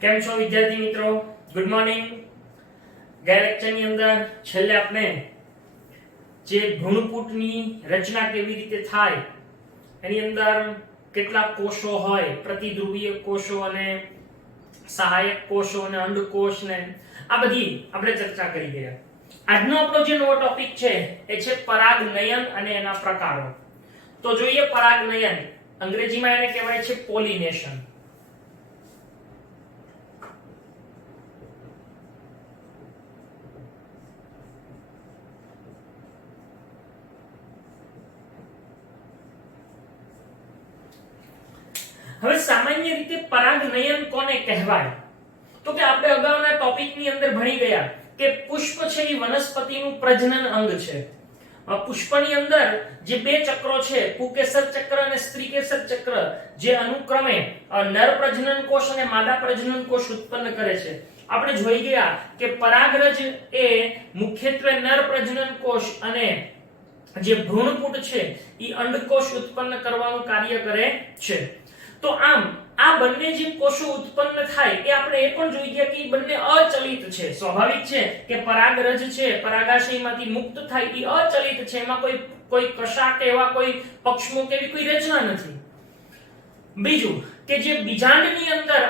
કેમ છો વિદ્યાર્થી મિત્રો? Good morning. ગયા લેક્ચરની અંદર છેલ્લે આપણે જે ભ્રૂણપૂટની રચના કેવી રીતે થાય એની અંદર કેટલા કોષો હોય, પ્રતિધ્રુવીય કોષો અને સહાયક કોષો અને અંડકોષ ને આ બધી આપણે ચર્ચા કરી ગયા. આજનો આપણો જે નવો ટોપિક છે એ છે પરાગનયન અને એના પ્રકારો. તો જોઈએ પરાગનયન. અંગ્રેજીમાં એને કહેવાય છે પોલિનેશન. હવે સામાન્ય રીતે પરાગનયન કોને કહેવાય? તો કે આપણે અગાઉના ટોપિકની અંદર ભણી ગયા કે પુષ્પ છે એ વનસ્પતિનું પ્રજનન અંગ છે. પુષ્પની અંદર જે બે ચક્રો છે, પુંકેસર ચક્ર અને સ્ત્રીકેસર ચક્ર, જે અનુક્રમે નર પ્રજનન કોષ અને માદા પ્રજનન કોષ ઉત્પન્ન કરે છે. આપણે જોઈ ગયા કે પરાગરજ એ મુખ્યત્વે નર પ્રજનન કોષ અને જે ભ્રૂણપૂટ છે એ અંડકોષ ઉત્પન્ન કરવાનું કાર્ય કરે છે. તો આમ આ બંને જે કોષો ઉત્પન્ન થાય એ આપણે એ પણ જોઈ ગયા કે બંને અચલિત છે. સ્વાભાવિક છે કે પરાગરજ છે પરાગાશયમાંથી મુક્ત થાય એ અચલિત છે, એમાં કોઈ કશા કે એવા કોઈ પક્ષમો કે એવી કોઈ રચના નથી. બીજું કે જે બીજાંડની અંદર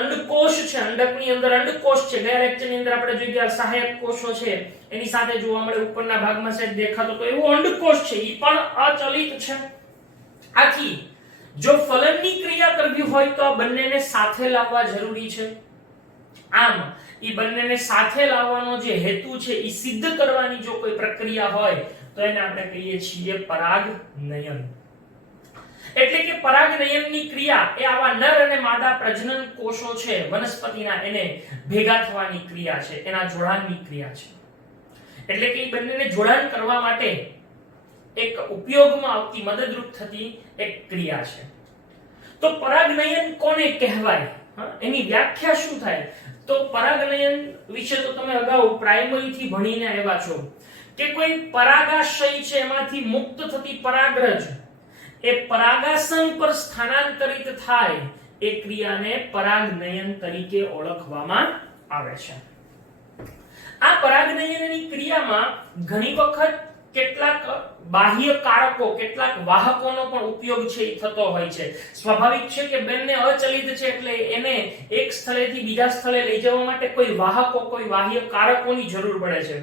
અંડકોષ છે, અંડકની અંદર અંડકોષ છે. ગયા લેક્ચરની અંદર આપણે જોઈ ગયા સહાયક કોષો છે એની સાથે જોવા મળે ઉપરના ભાગમાં સાહેબ દેખાતો તો એવો અંડકોષ છે એ પણ અચલિત છે. આથી જો ફલનની ક્રિયા કરવી હોય તો આ બંનેને સાથે લાવવા જરૂરી છે. આમ એ બંનેને સાથે લાવવાનો જે હેતુ છે એ સિદ્ધ કરવાની જો કોઈ પ્રક્રિયા હોય તો એને આપણે કહીએ છીએ પરાગનયન. એટલે કે પરાગનયનની ક્રિયા એ આવા નર અને માદા પ્રજનન કોષો છે વનસ્પતિના, એને ભેગા થવાની ક્રિયા છે, એના જોડાણની ક્રિયા છે. એટલે કે એ બંનેને જોડાણ કરવા માટે એક ઉપયોગમાં આવતી મદદરૂપ થતી એક ક્રિયા છે. તો પરાગનયન કોને કહેવાય, એની વ્યાખ્યા શું થાય? તો પરાગનયન વિશે તો તમે અગાઉ પ્રાઇમરી થી ભણીને આવ્યા છો કે કોઈ પરાગાશય છે એમાંથી મુક્ત થતી પરાગરજ એ પરાગાસન પર સ્થાનાંતરિત થાય એ ક્રિયાને પરાગનયન તરીકે ઓળખવામાં આવે છે. આ પરાગનયનની ક્રિયામાં ઘણી વખત કેટલાક બાહ્ય કારકો, કેટલાક વાહકોનો પણ ઉપયોગ છે એ થતો હોય છે. સ્વાભાવિક છે કે બંને અચલિત છે એટલે એને એક સ્થળેથી બીજા સ્થળે લઈ જવા માટે કોઈ વાહકો, કોઈ બાહ્ય કારકોની જરૂર પડે છે.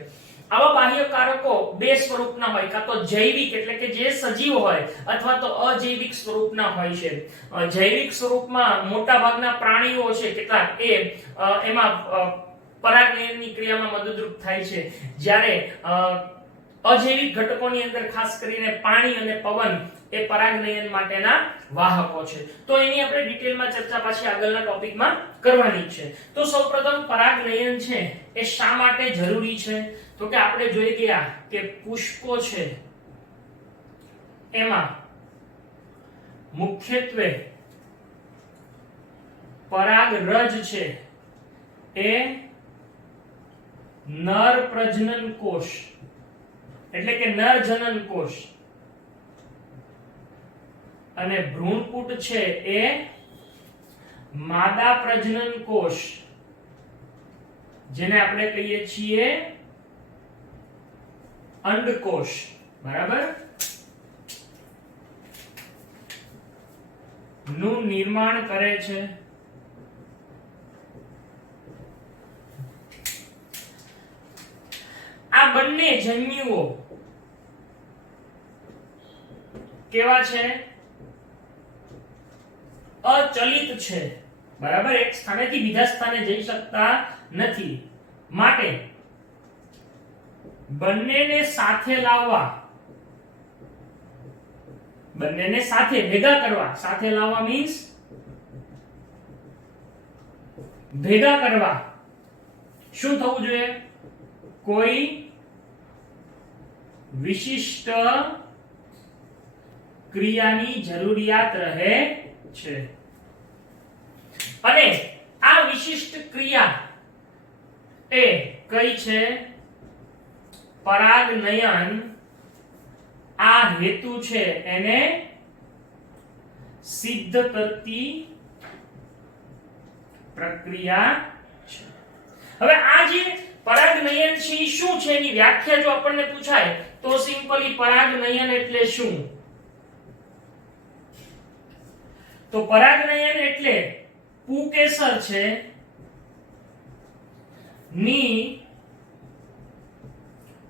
આવા બાહ્ય કારકો બે સ્વરૂપના હોય, કાં તો જૈવિક એટલે કે જે સજીવ હોય અથવા તો અજૈવિક સ્વરૂપના હોય છે. જૈવિક સ્વરૂપમાં મોટા ભાગના પ્રાણીઓ છે કેટલાક એ એમાં પરાગનયનની ક્રિયામાં મદદરૂપ થાય છે. જ્યારે અજૈવિક ઘટકોની અંદર ખાસ કરીને પાણી અને પવન એ પરાગનયન માટેના વાહકો છે. તો એની આપણે ડિટેલમાં ચર્ચા પાછી આગળના ટોપિકમાં કરવાની છે. તો સૌપ્રથમ પરાગનયન છે એ શા માટે જરૂરી છે? તો કે આપણે જોઈ ગયા કે પુષ્પો છે એમાં મુખ્યત્વે પરાગરજ છે એ નર પ્રજનન કોષ એટલે કે નર જનન કોષ અને ભ્રૂણપૂટ છે એ માદા પ્રજનન કોષ, જેને આપણે કહીએ છીએ અંડકોષ. બરાબર? નું નિર્માણ કરે છે. આ બંને જન્યુઓ કેવા છે? અચલિત છે. બરાબર? એક સ્થાનેથી બીજા સ્થાને જઈ શકતા નથી. માટે બંનેને સાથે લાવવા, બંનેને સાથે ભેગા કરવા, સાથે લાવવા મીન્સ ભેગા કરવા શું થવું જોઈએ? કોઈ વિશિષ્ટ ક્રિયાની જરૂરિયાત રહે છે. અને આ વિશિષ્ટ ક્રિયા એ કઈ છે? પરાગનયન આ હેતુ છે એને સિદ્ધ કરતી પ્રક્રિયા છે. હવે આ જે પરાગનયન છે એ શું છે એની વ્યાખ્યા જો આપણને પૂછાય તો સિમ્પલી પરાગનયન એટલે શું? તો પરાગનયન એટલે પુકેસર છે ની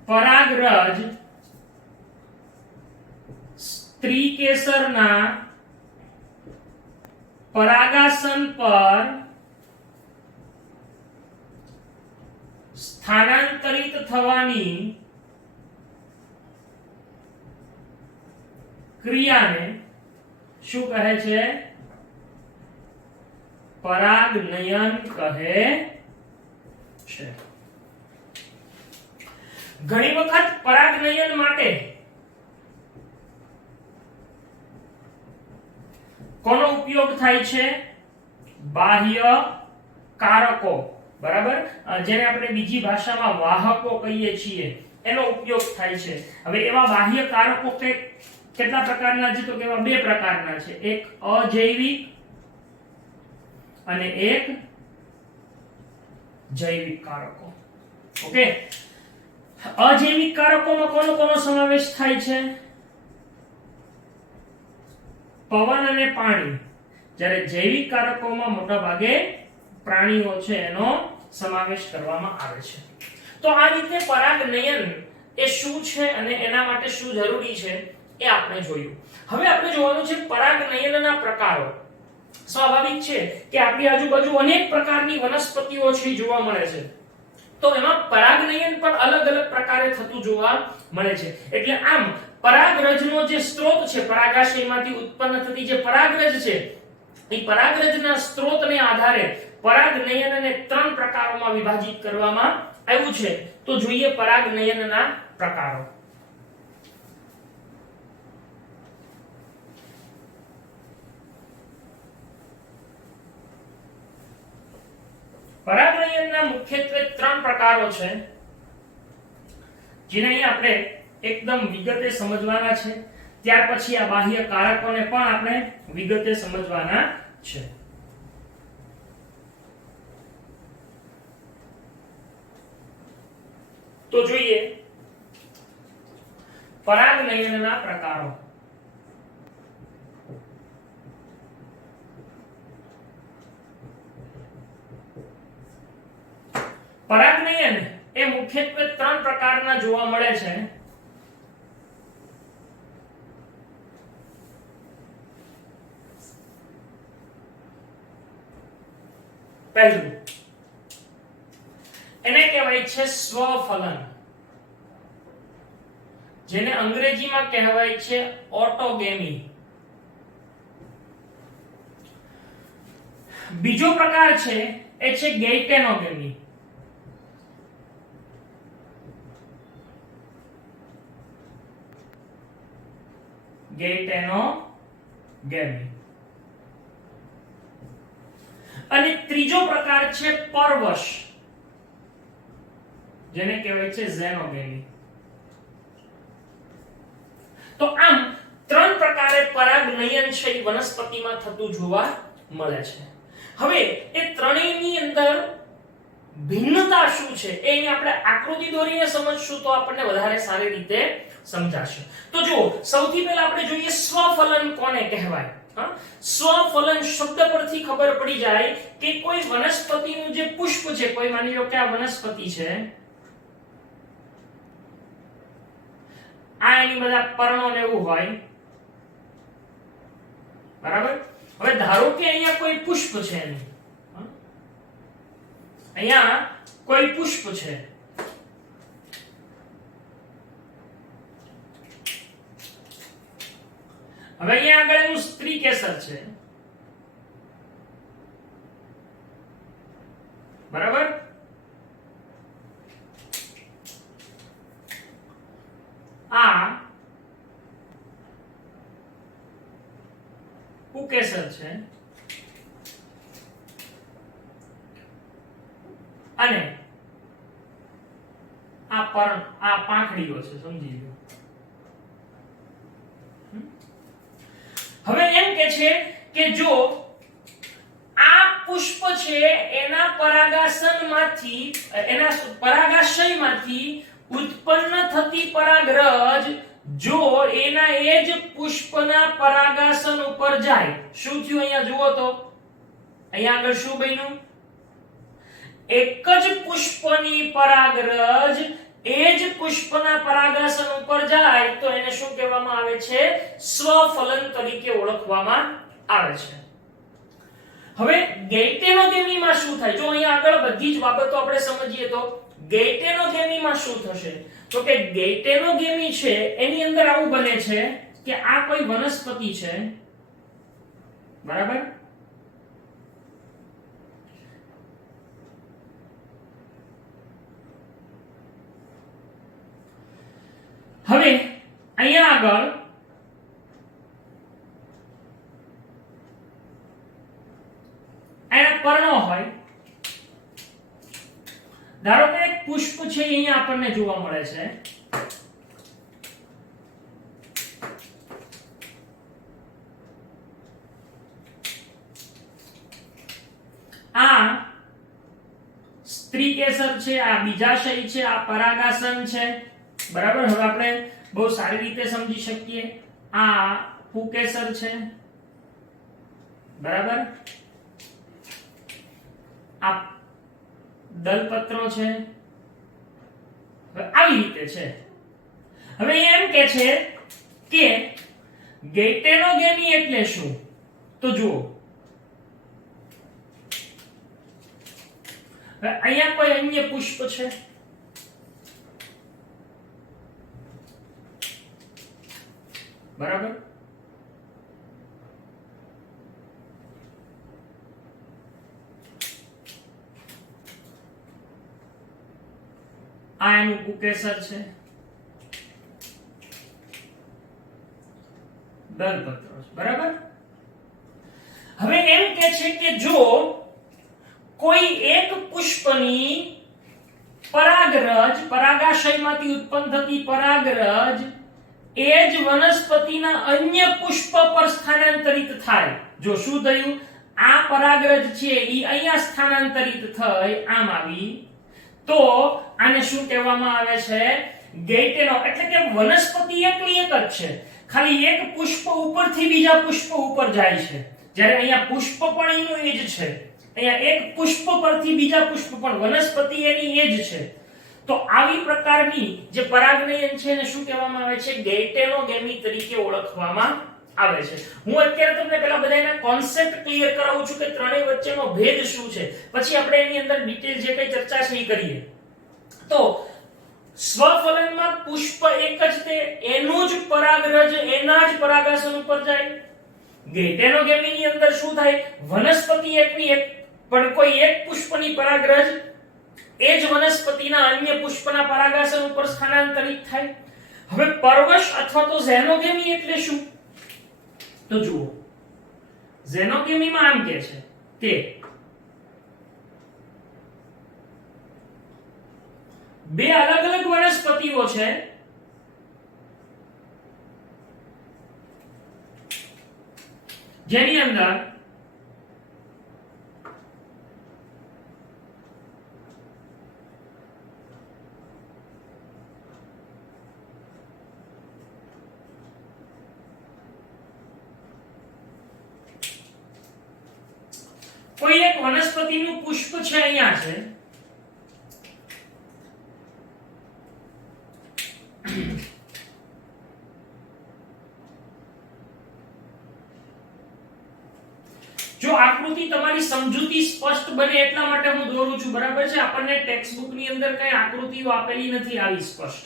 પરાગરજ સ્ત્રી કેસરના પરાગાસન પર સ્થાનાંતરિત થવાની ક્રિયાને શું કહે છે? પરાગનયન કહે છે. ઘણી વખત પરાગનયન માટે કોનો ઉપયોગ થાય છે? બાહ્ય કારકો, બરાબર, જેને આપણે બીજી ભાષામાં વાહકો કહીએ છીએ, એનો ઉપયોગ થાય છે. હવે એવા બાહ્ય કારકો કેટલા પ્રકારના છે? તો કે એવા બે પ્રકારના છે, એક અજૈવિક અને એક જૈવિક કારકો. ઓકે, અજૈવિક કારકોમાં કોનો સમાવેશ થાય છે? પવન અને પાણી. જ્યારે જૈવિક કારકોમાં મોટા ભાગે પ્રાણીઓ છે એનો સમાવેશ કરવામાં આવે છે. તો આ રીતે પરાગનયન એ શું છે અને એના માટે શું જરૂરી છે એ આપણે જોયું. હવે આપણે જોવાનું છે પરાગનયનના પ્રકારો. સ્વાભાવિક છે કે આપણી આજુબાજુ અનેક પ્રકારની વનસ્પતિઓ છે જોવા મળે છે, તો એમાં પરાગનયન પણ અલગ અલગ પ્રકારે થતું જોવા મળે છે. એટલે આમ પરાગરજનો જે સ્ત્રોત છે, પરાગાશયમાંથી ઉત્પન્ન થતી જે પરાગરજ છે, એ પરાગરજના સ્ત્રોતને આધારે પરાગનયનને 3 પ્રકારોમાં વિભાજિત કરવામાં આવ્યું છે. તો જોઈએ પરાગનયનના પ્રકારો. પરાગનયનના મુખ્યત્વે 3 પ્રકારો છે, જેને અહીં આપણે એકદમ વિગતે સમજવાના છે. ત્યાર પછી આ બાહ્ય કારકોને પણ આપણે વિગતે સમજવાના છે. તો જોઈએ પરાગનયનના પ્રકારો. પરાગનયન એ મુખ્યત્વે 3 પ્રકારના જોવા મળે છે. પહેલું એને કહેવાય છે સ્વફલન, જેને અંગ્રેજીમાં કહેવાય છે ઓટોગેમી. બીજો પ્રકાર છે એ છે ગેઇટેનોગેમી. ગેઇટેનોગેમી. અને ત્રીજો પ્રકાર છે પરવશ, જેને કહેવાય છે ઝેનોગેમી. તો આમ 3 પ્રકારે પરાગનયન છે એ વનસ્પતિમાં થતું જોવા મળે છે. હવે એ ત્રણેયની અંદર ભિન્નતા શું છે એ અહીં આપણે આકૃતિ દોરીને સમજશું તો આપણને વધારે સારી રીતે સમજાશે. તો જો સૌથી પહેલા આપણે જોઈએ સ્વફલન કોને કહેવાય. સ્વફલન શબ્દ પરથી ખબર પડી જાય કે કોઈ વનસ્પતિનું જે પુષ્પ છે, કોઈ માની લો કે આ વનસ્પતિ છે, આ એની બધા પર્ણો ને એવું હોય, બરાબર. હવે ધારો કે અહીંયા કોઈ પુષ્પ છે, અહીંયા કોઈ પુષ્પ છે, હવે અહીંયા આગળ એનું સ્ત્રી કેસર છે, બરાબર. આ પુકેસર છે અને આ પર્ણ, આ પાંખડીઓ છે, સમજી લો. હવે એમ કે છે કે જો આ પુષ્પ પુષ્પ છે એના પરાગાશયમાંથી ઉત્પન્ન થતી પરાગરજ જો એના એ જ પુષ્પના પરાગાસન ઉપર જાય, શું થયું અહીંયા જુઓ તો, અહીંયા આગળ શું બન્યું? એક જ પુષ્પની પરાગરજ એ જ પુષ્પના પરાગાસન ઉપર જાય તો એને શું કહેવામાં આવે છે? સ્વફલન તરીકે ઓળખવામાં આવે છે. હવે ગેઇટેનોગેમીમાં શું થાય? જો અહીંયા આગળ બધી જ બાબતો આપણે સમજીએ તો ગેઇટેનોગેમીમાં શું થશે? તો કે ગેઇટેનોગેમી છે એની અંદર આવું બને છે કે આ કોઈ વનસ્પતિ છે, બરાબર? હવે અહીંયા આગળ એના પર્ણો હોય, ધારો કે એક પુષ્પ છે અહીંયા આપણને જોવા મળે છે, આ સ્ત્રી કેસર છે, આ બીજાશય છે, આ પરાગાસન છે, બરાબર? હવે આપણે બહુ સારી રીતે સમજી શકીએ. આ પુકેસર છે, બરાબર? આ દલપત્રો છે, આવી રીતે છે. હવે એમ કે છે કે ગેઇટેનોગેમી એટલે શું? તો જુઓ, અહીંયા કોઈ અન્ય પુષ્પ છે, બરાબર? આ એનું પુકેસર છે, દલપત્રો, બરાબર? હવે એમ કે છે કે જો કોઈ એક પુષ્પની પરાગરજ, પરાગાશયમાંથી ઉત્પન્ન થતી પરાગરજ એ જ વનસ્પતિના અન્ય પુષ્પ પર સ્થાનાંતરિત થાય. જો શું થયું? આ પરાગરજ છે એ અહીંયા સ્થાનાંતરિત થઈ આમ આવી, તો આને શું કહેવામાં આવે છે? ગેઇટેનો. એટલે કે વનસ્પતિ એકલી એક જ છે, ખાલી એક પુષ્પ ઉપરથી બીજા પુષ્પ ઉપર જાય છે. જ્યારે અહીંયા પુષ્પ પણ એનું એ જ છે, અહીંયા એક પુષ્પ પરથી બીજા પુષ્પ પણ, વનસ્પતિ એની એ જ છે. તો આવી પ્રકારની જે પરાગનયન છે એને શું કહેવામાં આવે છે? ગેઇટેનોગેમી તરીકે ઓળખવામાં આવે છે. હું અત્યારે તમને પહેલા બધાના કોન્સેપ્ટ ક્લિયર કરાવું છું કે ત્રણેય વચ્ચેનો ભેદ શું છે, પછી આપણે એની અંદર ડિટેલ જે કઈ ચર્ચા છે એ કરીએ. તો સ્વફલનમાં પુષ્પ એક જ તે, એનું જ પરાગરજ એના જ પરાગાસન ઉપર જાય. ગેઇટેનોગેમીની અંદર શું થાય? વનસ્પતિ એકની એક, પણ કોઈ એક પુષ્પની પરાગરજ એ જ વનસ્પતિના અન્ય પુષ્પના પરાગાસન ઉપર સ્થાનાંતરિત થાય. હવે પરવશ અથવા તો ઝેનોગેમી એટલે શું? તો જુઓ, ઝેનોગેમીમાં આમ કે છે કે બે અલગ અલગ વનસ્પતિઓ છે, જેની અંદર કોઈ એક વનસ્પતિનું પુષ્પ છે, અહીંયા છે, જો આકૃતિ તમારી સમજૂતી સ્પષ્ટ બને એટલા માટે હું દોરું છું, બરાબર છે? આપણને ટેક્સ્ટ બુક ની અંદર કઈ આકૃતિઓ આપેલી નથી આવી સ્પષ્ટ.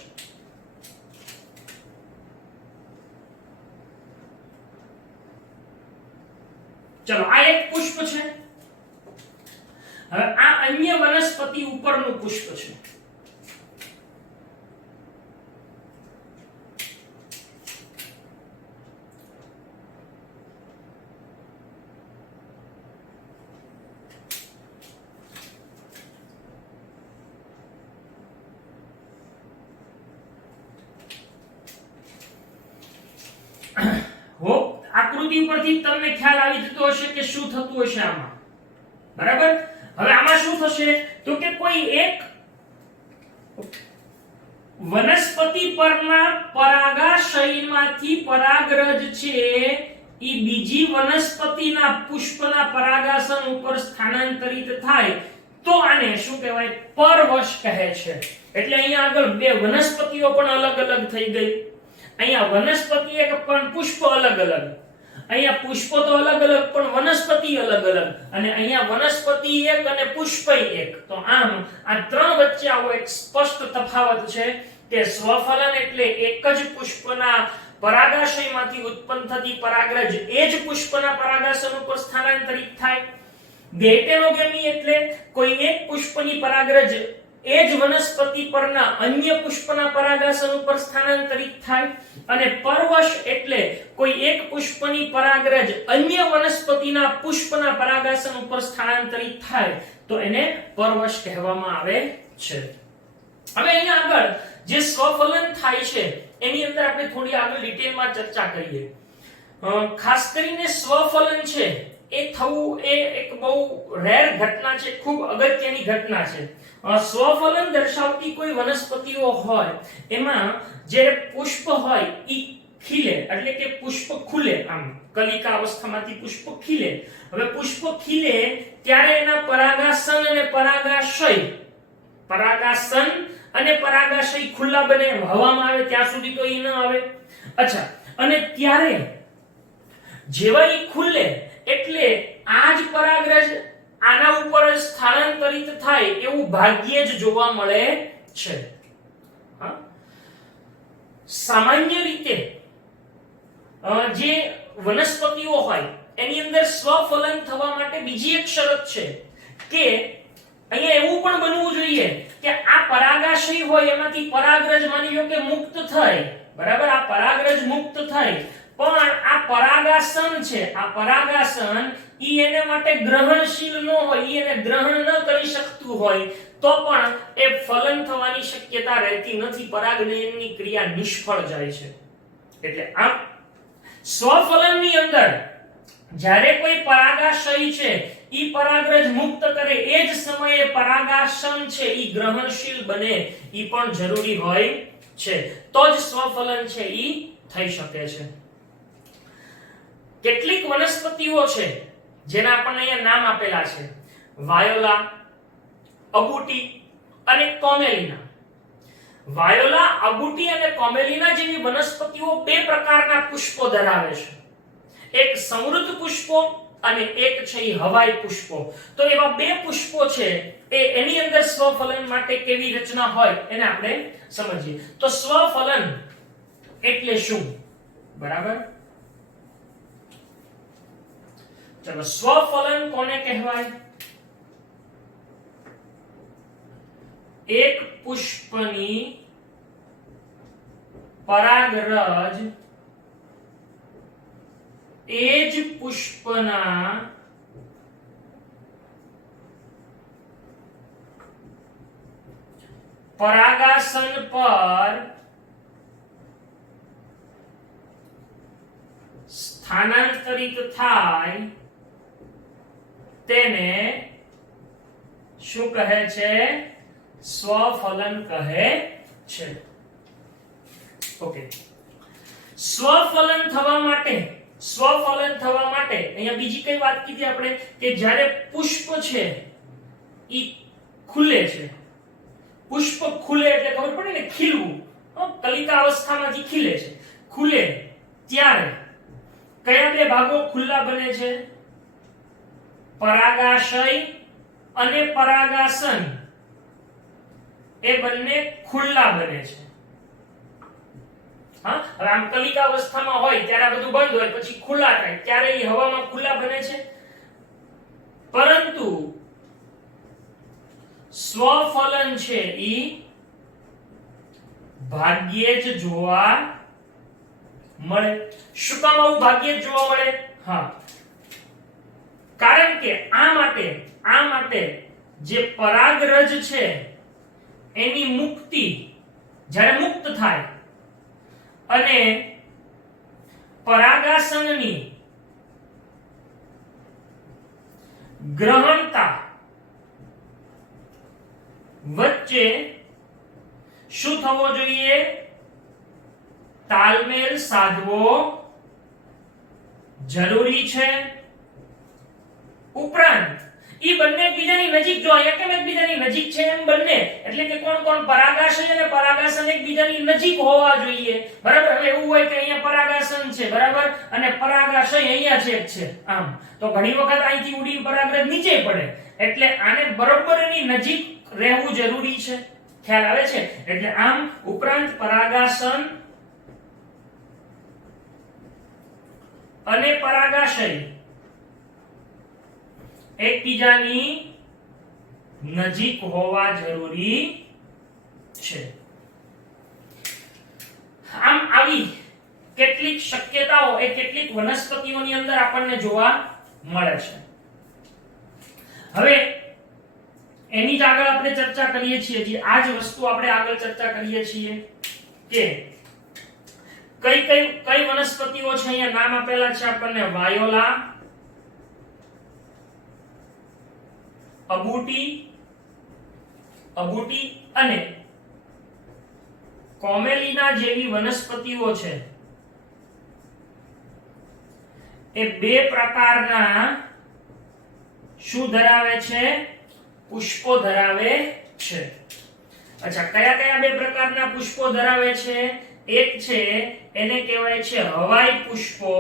ચલો, આ એક પુષ્પ છે. હવે આ અન્ય વનસ્પતિ ઉપરનું પુષ્પ છે. આકૃતિ ઉપરથી તમને ખ્યાલ આવી જતો હશે કે શું થતું હશે આમાં. બરાબર. હવે આમાં શું થશે તો કે કોઈ એક વનસ્પતિ પરના પરાગાશયમાંથી પરાગરજ છે ઈ બીજી વનસ્પતિના પુષ્પના પરાગાસન ઉપર સ્થાનાંતરિત થાય તો આને શું કહેવાય? પરવશ કહે છે. એટલે અહીંયા આગળ બે વનસ્પતિઓ પણ અલગ અલગ થઈ ગઈ. અહીંયા વનસ્પતિ એક પણ પુષ્પ અલગ અલગ, અહીંયા પુષ્પ તો અલગ અલગ પણ વનસ્પતિ અલગ અલગ, અને અહીંયા વનસ્પતિ એક અને પુષ્પ એક. તો આમ આ ત્રણ વચ્ચે આવો એક સ્પષ્ટ તફાવત છે કે સ્વફલન એટલે એક જ પુષ્પના પરાગાશયમાંથી ઉત્પન્ન થતી પરાગરજ એ જ પુષ્પના પરાગાસન ઉપર સ્થાનાંતરિત થાય. ગેટેનોગેમી એટલે કોઈ એક પુષ્પની પરાગરજ એ જ વનસ્પતિ પરના અન્ય પુષ્પના પરાગાસન ઉપર સ્થાનાંતરિત થાય. અને પરવશ એટલે કોઈ એક પુષ્પની પરાગરજ અન્ય વનસ્પતિના પુષ્પના પરાગાસન ઉપર સ્થાનાંતરિત થાય તો એને પરવશ કહેવામાં આવે છે. હવે અહીંયા આગળ જે સ્વફલન થાય છે એની અંદર આપણે થોડી આગળ ડિટેલમાં ચર્ચા કરીએ. ખાસ કરીને સ્વફલન છે એ થવું એ એક બહુ રેર ઘટના છે, ખૂબ અગત્યની ઘટના છે. સ્વફલન દર્શાવતી કોઈ વનસ્પતિઓ હોય એમાં જે પુષ્પ હોય ઈ ખીલે, એટલે કે પુષ્પ ખુલે. આમ કલિકા અવસ્થામાંથી પુષ્પ ખીલે. હવે પુષ્પ ખીલે ત્યારે એના પરાગાસન અને પરાગાશય ખુલ્લા બને, હવામાં આવે ત્યાં સુધી તો ઈ ન આવે. અચ્છા, અને ત્યારે જેવા ઈ ખુલે એટલે આ જ પરાગરજ આના ઉપર સ્થાનાંતરિત થાય એવું ભાગ્યે જ જોવા મળે છે. સામાન્ય રીતે જે વનસ્પતિઓ હોય એની અંદર સ્વફલન થવા માટે બીજી એક શરત છે કે અહીંયા એવું પણ બનવું જોઈએ કે આ પરાગાશય હોય એમાંથી પરાગરજ માની લો કે મુક્ત થઈ, બરાબર, આ પરાગરજ મુક્ત થઈ, પણ આ પરાગાસન છે, આ પરાગાસન ઈ એને માટે ગ્રહણશીલ ન હોય, ઈ એને ગ્રહણ ન કરી શકતું હોય તો પણ એ ફલન થવાની શક્યતા રહેતી નથી. પરાગનયનની ક્રિયા નિષ્ફળ જાય છે. એટલે આ સ્વફલનની અંદર જ્યારે કોઈ પરાગાશય છે ઈ પરાગરજ મુક્ત કરે એ જ સમયે પરાગાસન છે ઈ ગ્રહણશીલ બને, ઈ પણ જરૂરી હોય છે. તો જ સ્વફલન છે ઈ થઈ શકે છે. કેટલીક વનસ્પતિઓ છે જેના આપણને અહીંયા નામ આપેલા છે: વાયોલા, અબુટી અને કોમેલિના. વાયોલા, અબુટી અને કોમેલિના જેવી વનસ્પતિઓ બે પ્રકારના પુષ્પો ધરાવે છે. એક સમૃદ્ધ પુષ્પો અને એક છે હવાઈ પુષ્પો. તો એવા બે પુષ્પો છે એની અંદર સ્વફલન માટે કેવી રચના હોય એને આપણે સમજીએ. તો સ્વફલન એટલે શું? બરાબર, ચલો, સ્વફલન કોને કહેવાય? એક પુષ્પની પરાગરજ એ જ પુષ્પના પરાગાસન પર સ્થાનાંતરિત થાય તેને શું કહે છે? સ્વફલન કહે છે. ઓકે, સ્વફલન થવા માટે અહીંયા બીજી કઈ વાત કીધી આપણે કે જ્યારે પુષ્પ છે ઈ ખુલે છે. પુષ્પ ખુલે એટલે ખબર પડે ને, ખીલવું. કલિકા અવસ્થામાંથી ખીલે છે. ખુલે ત્યારે કયા બે ભાગો ખુલ્લા બને છે? પરાગાશય અને પરાગાસન એ બંને ખુલ્લા બને છે. હા, હવે આમ કલિકા અવસ્થામાં હોય ત્યારે બધું બંધ હોય, પછી ખુલ્લા થાય ત્યારે એ હવામાં ખુલ્લા બને છે. પરંતુ સ્વફલન છે ઈ ભાગ્યે જ જોવા મળે. શું કામ આવું ભાગ્યે જ જોવા મળે? હા, કારણ કે આ માટે જે પરાગરજ છે એની મુક્તિ જ્યારે મુક્ત થાય અને પરાગાસનની ગ્રહણતા વચ્ચે શું થવો જોઈએ? તાલમેલ સાધવો જરૂરી છે. ઉપરાંત ઈ બંને એકબીજાની નજીક, જો અહીંયા કેમ એકબીજાની નજીક છે એમ બંને, એટલે કે કોણ કોણ? પરાગાશય અને પરાગાસન એકબીજાની નજીક હોવા જોઈએ. બરાબર. હવે એવું હોય કે અહીંયા પરાગાસન છે, બરાબર, અને પરાગાશય અહીંયા છે આમ, તો ઘણી વખત અહીંથી ઉડી પરાગરજ નીચે પડે, એટલે આને બરોબરની નજીક રહેવું જરૂરી છે. ખ્યાલ આવે છે? એટલે આમ ઉપરાંત પરાગાસન અને પરાગાશય એકબીજાની નજીક હોવા જરૂરી છે. આમ આવી કેટલીક શક્યતાઓ એ કેટલીક વનસ્પતિઓની અંદર આપણને જોવા મળે છે. હવે એની જ આગળ આપણે ચર્ચા કરીએ છીએ, આ જ વસ્તુ આપણે આગળ ચર્ચા કરીએ છીએ કે કઈ વનસ્પતિઓ છે. અહીંયા નામ આપેલા છે આપણને: વાયોલા, અબુટી અને કોમેલિના જેવી વનસ્પતિઓ છે. એ બે પ્રકારના શું ધરાવે છે? પુષ્પો ધરાવે છે. અચ્છા, કયા કયા બે પ્રકારના પુષ્પો ધરાવે છે? એક છે એને કહેવાય છે હવાઈ પુષ્પો,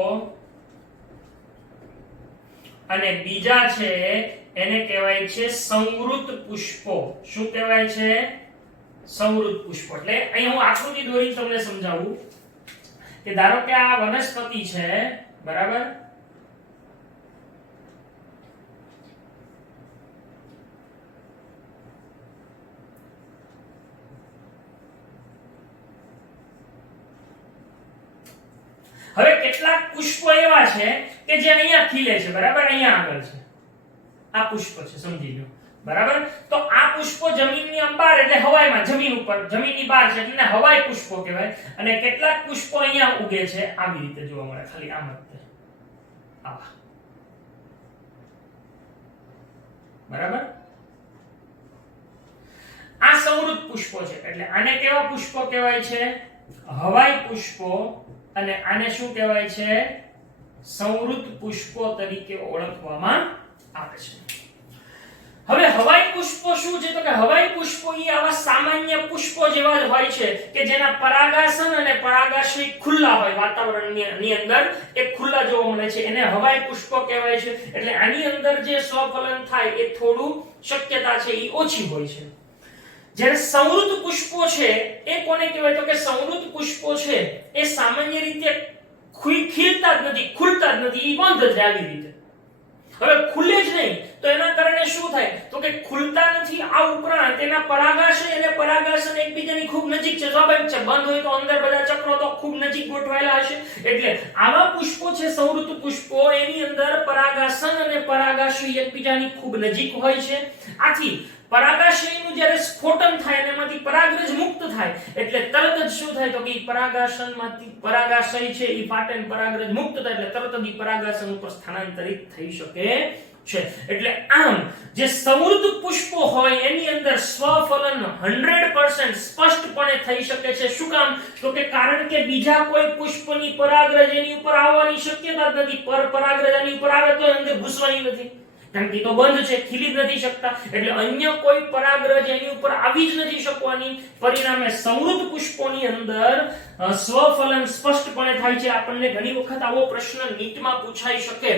અને બીજા છે એને કહેવાય છે સંવૃત પુષ્પો. શું કહેવાય છે? સંવૃત પુષ્પો. એટલે અહીં હું આકૃતિ દોરી તમને સમજાવું કે ધારો કે આ વનસ્પતિ છે, બરાબર, હવે કેટલાક પુષ્પો એવા છે કે જે અહીંયા ખીલે છે, બરાબર, અહીંયા આગળ છે, આ પુષ્પ છે, સમજી લો, બરાબર. તો આ પુષ્પો જમીનની અંબાર એટલે હવાઈમાં, જમીન ઉપર, જમીનની બહાર છે, એટલે હવાઈ પુષ્પો કહેવાય. અને કેટલાક પુષ્પો અહીંયા ઉગે છે, આવી રીતે જોવા મળે, ખાલી આમ જ આવા, બરાબર. આ સંવૃત પુષ્પો છે, એટલે આને કેવા પુષ્પો કહેવાય છે? હવાઈ પુષ્પો. અને આને શું કહેવાય છે? સંવૃત પુષ્પો તરીકે ઓળખવામાં આવે છે. હવે હવાઈ પુષ્પો શું છે? તો કે હવાઈ પુષ્પો એ આવા સામાન્ય પુષ્પો જેવા જ હોય છે કે જેના પરાગાસન અને પરાગાશય ખુલ્લા હોય, વાતાવરણની અંદર એ ખુલ્લા જોવા મળે છે, એને હવાઈ પુષ્પો કહેવાય છે. એટલે આની અંદર જે સ્વફલન થાય એ થોડું શક્યતા છે એ ઓછી હોય છે. જ્યારે સંવૃત પુષ્પો છે એ કોને કહેવાય? તો કે સંવૃત પુષ્પો છે એ સામાન્ય રીતે ખીલતા જ નથી, ખુલતા જ નથી, એ બંધ જ આવી રીતે. હવે ખુલે જ નહીં તો એના કારણે શું થાય? તો કે ખુલતા નથી. આ ઉપરાંત એના પરાગાશય અને પરાગાસન એકબીજાની ખૂબ નજીક છે, સ્વાભાવિક છે. બંધ હોય તો અંદર બધા ચક્રો તો ખૂબ નજીક ગોઠવાયેલા હશે. એટલે આવા પુષ્પો છે, સંવૃત પુષ્પો, એની અંદર પરાગાસન અને પરાગાશય એકબીજાની ખૂબ નજીક હોય છે. આથી પરાગાશયનું જ્યારે સ્ફોટન થાય અને એમાંથી પરાગરજ મુક્ત થાય એટલે તરત જ શું થાય? તો કે પરાગાશનમાંથી પરાગાશય છે એ ફાટે, પરાગરજ મુક્ત થાય એટલે તરત જ પરાગાસન ઉપર સ્થાનાંતરિત થઈ શકે છે. એટલે આમ જે સંવૃત પુષ્પો હોય એની અંદર સ્વફલન 100% સ્પષ્ટપણે થઈ શકે છે. શું કામ? તો કે કારણ કે બીજા કોઈ પુષ્પની પરાગરજ એની ઉપર આવવાની શક્યતા જ નથી. પરાગરજ એની ઉપર આવે તો અંદર ઘૂસવાની નથી, કારણ કે તો બંધ છે, ખીલી જ નથી શકતા. એટલે અન્ય કોઈ પરાગરજ એની ઉપર આવી જ નથી શકવાની. પરિણામે સંવૃત પુષ્પોની અંદર સ્વફલન સ્પષ્ટપણે થાય છે. આપણને ઘણી વખત આવો પ્રશ્ન નીટમાં પૂછાઈ શકે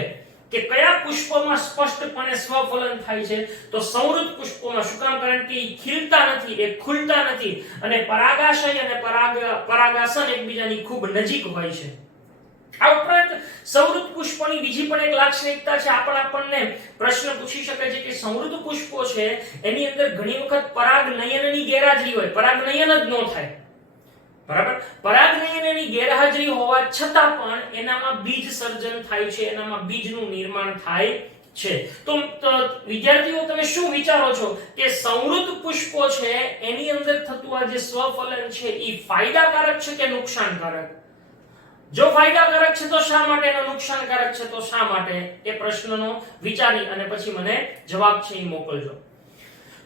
કે કયા પુષ્પોમાં સ્પષ્ટપણે સ્વફલન થાય છે? તો સંવૃત પુષ્પોમાં. શું કામ? કારણ કે એ ખીલતા નથી, એ ખુલતા નથી, અને પરાગાશય અને પરાગાસન એકબીજાની ખૂબ નજીક હોય છે. આ ઉપરાંત સંવૃત પુષ્પોની બીજી પણ એક લાક્ષણિકતા છે. આપણને પ્રશ્ન પૂછી શકે છે કે સંવૃત પુષ્પો છે એની અંદર ઘણી વખત પરાગનયનની ગેરહાજરી હોય, પરાગનયન જ ન થાય, બરાબર. પરાગનયનની ગેરહાજરી હોવા છતાં પણ એનામાં બીજ સર્જન થાય છે, એનામાં બીજનું નિર્માણ થાય છે. તો વિદ્યાર્થીઓ તમે શું વિચારો છો કે સંવૃત પુષ્પો છે એની અંદર થતું આ જે સ્વફલન છે એ ફાયદાકારક છે કે નુકસાનકારક? જો ફાયદાકારક છે તો શા માટે, અને નુકસાનકારક છે તો શા માટે? એ પ્રશ્નનો વિચારી અને પછી મને જવાબ છે એ મોકલજો.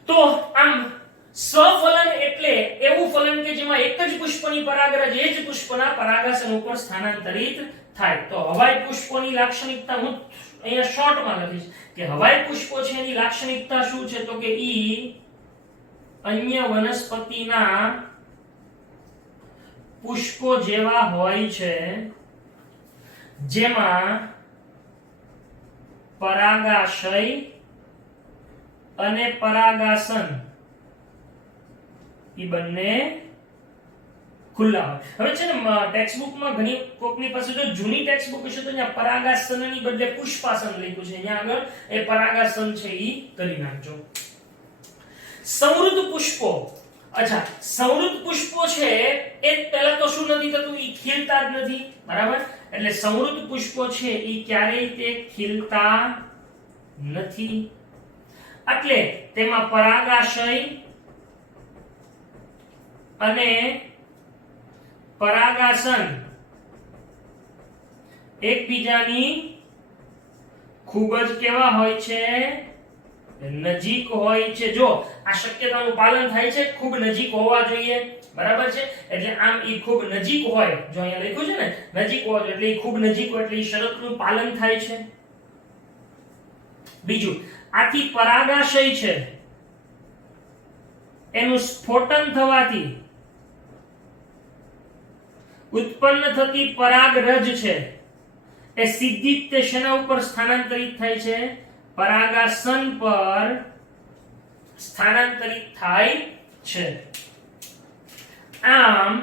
તો આમ સ્વફલન એટલે એવું ફલન કે જેમાં એક જ પુષ્પની પરાગરજ એ જ પુષ્પના પરાગાસન ઉપર સ્થાનાંતરિત થાય. તો હવાઈ પુષ્પોની લાક્ષણિકતા હું અહીંયા શોર્ટમાં લખીશ કે હવાઈ પુષ્પો છે એની લાક્ષણિકતા શું છે તો કે ઈ અન્ય વનસ્પતિના પુષ્પો જેવા હોય છે જેમાં પરાગાશય અને પરાગાસન ઈ બંને ખુલ્લા હોય. હવે છે ને ટેક્સ્ટબુકમાં ઘણી કોકની પાસે જો જૂની ટેક્સ્ટબુક હશે તો અહીંયા પરાગાસનની બદલે પુષ્પાસન લખ્યું છે. અહીંયા આગળ એ પરાગાસન છે ઈ કરી નાખજો. સંવૃદ્ધ પુષ્પો, અચ્છા સંવૃદ્ધ પુષ્પો છે એ પહેલા તો શું નથી થતું, ઈ ખીલતા જ નથી, બરાબર. એટલે સંવૃદ્ધ પુષ્પો છે ઈ ક્યારેય તે ખીલતા નથી, એટલે તેમાં પરાગાશય અને પરાગાસન એકબીજાની ખૂબ જ કેવા હોય છે, નજીક હોય છે. જો આ શક્યતાનું પાલન થાય છે, ખૂબ નજીક હોવા જોઈએ, બરાબર છે. એટલે આમ ઈ ખૂબ નજીક હોય, જો અહીંયા લખ્યું છે ને નજીક હોવા જોઈએ, એટલે ઈ ખૂબ નજીક હોય એટલે ઈ શરતનું પાલન થાય છે. બીજું, આથી પરાગાશય છે એનું સ્ફોટન થવાથી ઉત્પન્ન થતી પરાગરજ છે એ સીધી તે શેના ઉપર સ્થાનાંતરિત થાય છે, પરાગાસન પર સ્થાનાંતરિત થાય છે. આમ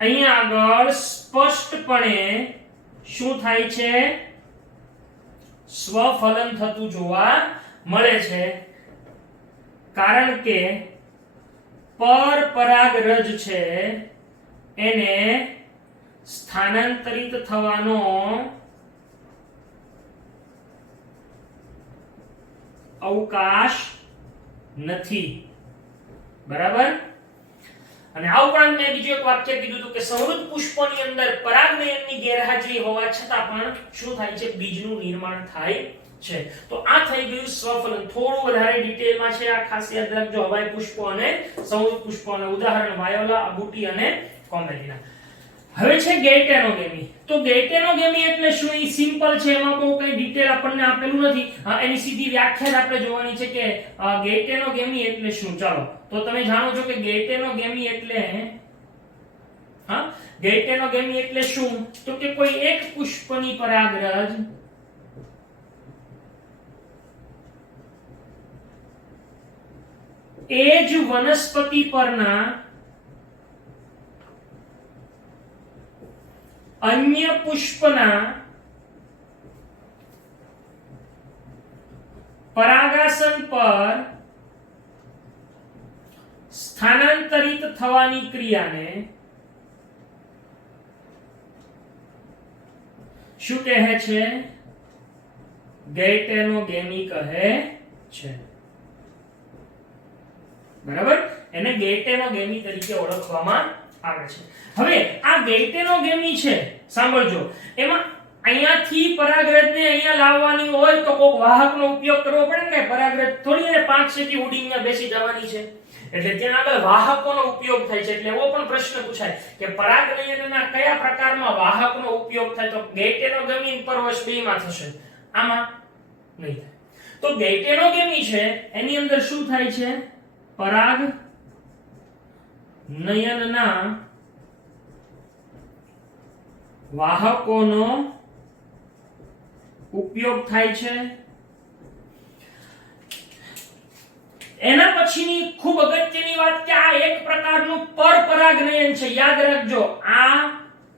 અહીંયા આગળ સ્પષ્ટપણે શું થાય છે, સ્વફલન થતું જોવા મળે છે, કારણ કે પરપરાગરજ છે એને સ્થાનાંતરિત થવાનો અવકાશ નથી, બરાબર. અને આ ઉપરાંત મેં બીજું એક વાક્ય કીધું હતું કે સમૃદ્ધ પુષ્પોની અંદર પરાગનયનની ગેરહાજરી હોવા છતાં પણ શું થાય છે, બીજનું નિર્માણ થાય છે. તો આ થઈ ગયું સ્વફલન. થોડું વધારે ડિટેલમાં છે, આ ખાસ યાદ રાખજો. હવાઈ પુષ્પો અને સમૃદ્ધ પુષ્પો અને ઉદાહરણ વાયોલા, અબુટી અને કોમેલિના. હવે છે ગેઇટેનોગેમી. તો ગેઇટેનોગેમી એટલે શું, એ સિમ્પલ છે, એમાં બહુ કઈ ડિટેલ આપણને આપેલું નથી. એની સીધી વ્યાખ્યા આપણે જોવાની છે કે ગેઇટેનોગેમી એટલે શું. ચાલો, તો તમે જાણો છો કે ગેઇટેનોગેમી એટલે ગેઇટેનોગેમી એટલે શું, તો કે કોઈ એક પુષ્પની પરાગરજ એ જ વનસ્પતિ પરના અન્ય પુષ્પના પરાગાસન પર સ્થાનાંતરિત થવાની ક્રિયાને શું કહે છે, ગેઇટેનોગેમી કહે છે, બરાબર. એને ગેઇટેનોગેમી તરીકે ઓળખવામાં આવે છે. હવે આ ગેઇટેનોગેમી છે, સાંભળજો, એમાં અહીંયાથી પરાગરજને અહીંયા લાવવાની હોય તો કોઈક વાહકનો ઉપયોગ કરવો પડે ને. પરાગરજ થોડી ને 5 સેટી ઉડીને અહીંયા બેસી જવાની છે, એટલે ત્યાં આગળ વાહકોનો ઉપયોગ થાય છે. એટલે એવો પણ પ્રશ્ન પૂછાય કે પરાગનયનના કયા પ્રકારમાં વાહકનો ઉપયોગ થાય, તો ગેઇટેનોગેમી પરવશ બેમાં થશે, આમાં નહીં થાય. તો ગેઇટેનોગેમી છે એની અંદર શું થાય છે, પરાગ નયનના વાહકોનો ઉપયોગ થાય છે. એના પછીની ખૂબ અગત્યની વાત કે આ એક પ્રકારનું પરપરાગનયન છે. યાદ રાખજો, આ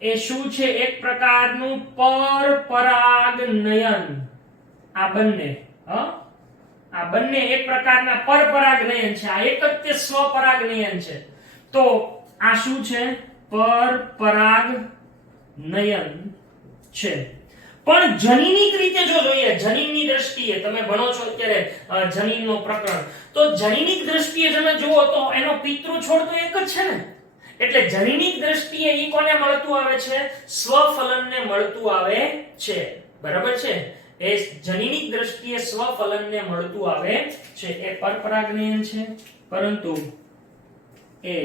એ શું છે, એક પ્રકારનું પરપરાગનયન. આ બંને એક પ્રકારના પરપરાગનયન છે. આ એક જ તે સ્વપરાગનયન છે. તો આ શું છે, પરપરાગનયન છે. પણ જનીનિક રીતે જો જોઈએ, જનીનની દ્રષ્ટિએ તમે ભણો છો અત્યારે જનીનનો પ્રકરણ, તો જનીનિક દ્રષ્ટિએ તમે જુઓ તો એનો પિતૃ છોડ તો એક જ છે ને. એટલે જનીનિક દ્રષ્ટિએ ઈ કોને મળતું આવે છે, સ્વફલનને મળતું આવે છે, બરાબર છે. એ જનીનિક દ્રષ્ટિએ સ્વફલનને મળતું આવે છે. એ પરપરાગનયન છે, પરંતુ એ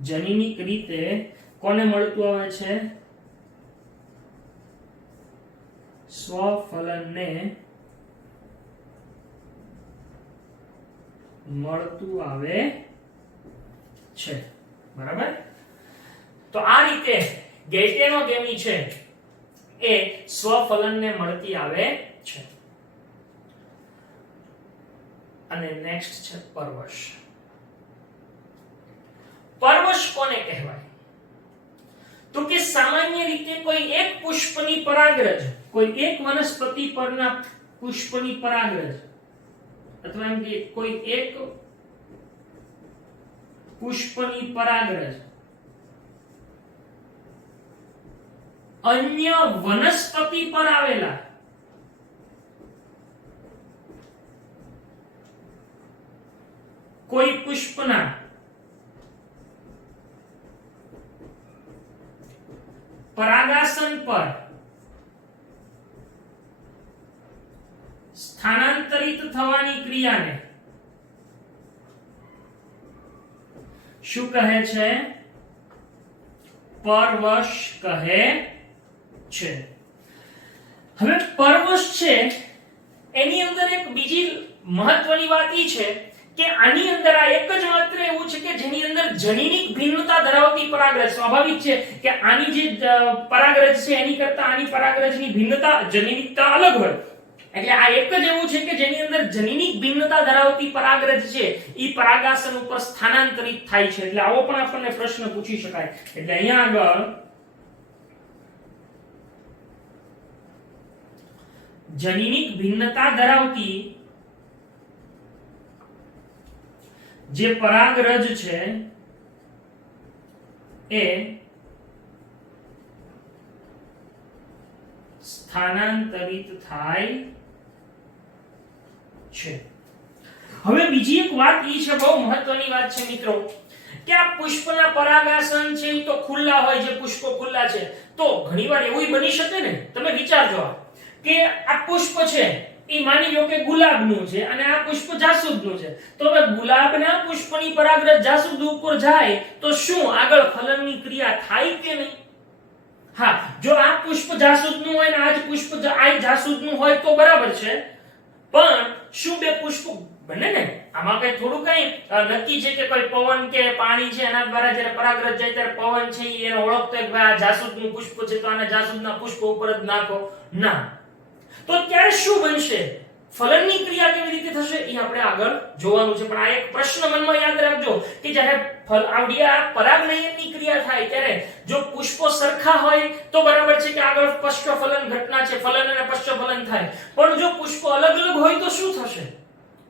જનીનિક રીતે કોને મળતું આવે છે? સ્વફલનને મળતું આવે છે, બરાબર? તો આ રીતે ગેઇટેનોગેમી છે એ સ્વફલનને મળતી આવે છે. અને નેક્સ્ટ છે પરવશ. પરવશ કોને કહેવાય? તો કે સામાન્ય રીતે કોઈ એક પુષ્પની પરાગરજ, કોઈ એક વનસ્પતિ પરના પુષ્પની પરાગરજ, અથવા એમ કે કોઈ એક પુષ્પની પરાગરજ અન્ય વનસ્પતિ પર આવેલા કોઈ પુષ્પના પરાગાસન પર સ્થાનાંતરિત થવાની ક્રિયાને શું કહે છે? પરવશ કહે છે. હવે પરવશ છે એની અંદર એક બીજી મહત્વની વાત એ છે કે આની અંદર આ એક જ માત્ર એવું છે કે જેની અંદર જનીનિક ભિન્નતા ધરાવતી પરાગરજ, સ્વાભાવિક છે કે આની જે પરાગરજ છે એની કરતા આની પરાગરજની ભિન્નતા, જનીનિકતા અલગ હોય. એટલે આ એક જ એવું છે કે જેની અંદર જનીનિક ભિન્નતા ધરાવતી પરાગરજ છે ઈ પરાગાસન ઉપર સ્થાનાંતરિત થાય છે. એટલે આવો પણ આપણને પ્રશ્ન પૂછી શકાય. એટલે અહીંયા આગળ જનીનિક ભિન્નતા ધરાવતી જે પરાગરજ છે એ સ્થાનાંતરિત થાય છે. હવે બીજી એક વાત ઈ છે, બહુ મહત્વની વાત છે મિત્રો, કે આ પુષ્પના પરાગાસન છે ઈ તો ખુલ્લા હોય, જે પુષ્પો ખુલ્લા છે, તો ઘણીવાર એવું બની શકે ને, તમે વિચારજો કે આ પુષ્પ છે ઈ માની લો કે ગુલાબનું છે અને આ પુષ્પ જાસૂદનું છે. તો હવે ગુલાબના પુષ્પની પરાગરજ જાસૂદ ઉપર જાય તો શું આગળ ફલનની ક્રિયા થાય કે નહીં? હા, જો આ પુષ્પ જાસૂદનું હોય ને આ જ પુષ્પ આ જાસૂદનું હોય તો બરાબર છે, પણ શું બે પુષ્પ બને ને? આમાં કઈ થોડું કઈ નક્કી છે કે કોઈ પવન કે પાણી છે એના દ્વારા જ્યારે પરાગરજ જાય ત્યારે પવન છે ઈ એને ઓળખતો કે ભાઈ આ જાસૂદનું પુષ્પ છે તો આને જાસૂદના પુષ્પ ઉપર જ નાખો? ના. તો ત્યારે શું બનશે? ફલનની ક્રિયા કેવી રીતે થશે એ આપણે આગળ જોવાનું છે. પણ આ એક પ્રશ્ન મનમાં યાદ રાખજો કે જ્યારે આવડિયા પરાગનયનની ક્રિયા થાય ત્યારે જો પુષ્પો સરખા હોય તો બરાબર છે કે આગળ પશ્ચફલન ઘટના છે, ફલન અને પશ્ચફલન થાય. પણ જો પુષ્પો અલગ અલગ હોય તો શું થશે?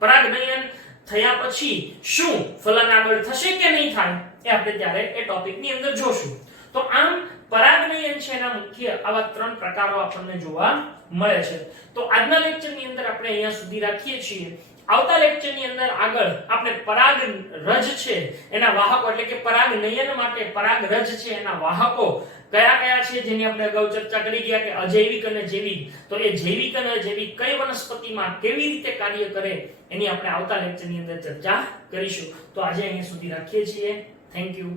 પરાગનયન થયા પછી શું ફલન આગળ થશે કે નહીં થાય એ આપણે ત્યારે એ ટોપિકની અંદર જોશું. તો આમ પરાગનયન છે એના મુખ્ય આવા 3 પ્રકારો આપણને જોવા મળે છે. તો આજના લેક્ચરની અંદર આપણે અહીંયા સુધી રાખીએ છીએ. આવતા લેક્ચરની અંદર આગળ આપણે પરાગરજ છે એના વાહકો, એટલે કે પરાગનયન માટે પરાગરજ છે એના વાહકો કયા કયા છે જેની આપણે અગાઉ ચર્ચા કરી ગયા કે અજૈવિક અને જૈવિક. તો એ જૈવિક અને અજૈવિક કઈ વનસ્પતિમાં કેવી રીતે કાર્ય કરે એની આપણે આવતા લેક્ચરની અંદર ચર્ચા કરીશું. તો આજે અહીંયા સુધી રાખીએ છીએ. Thank you.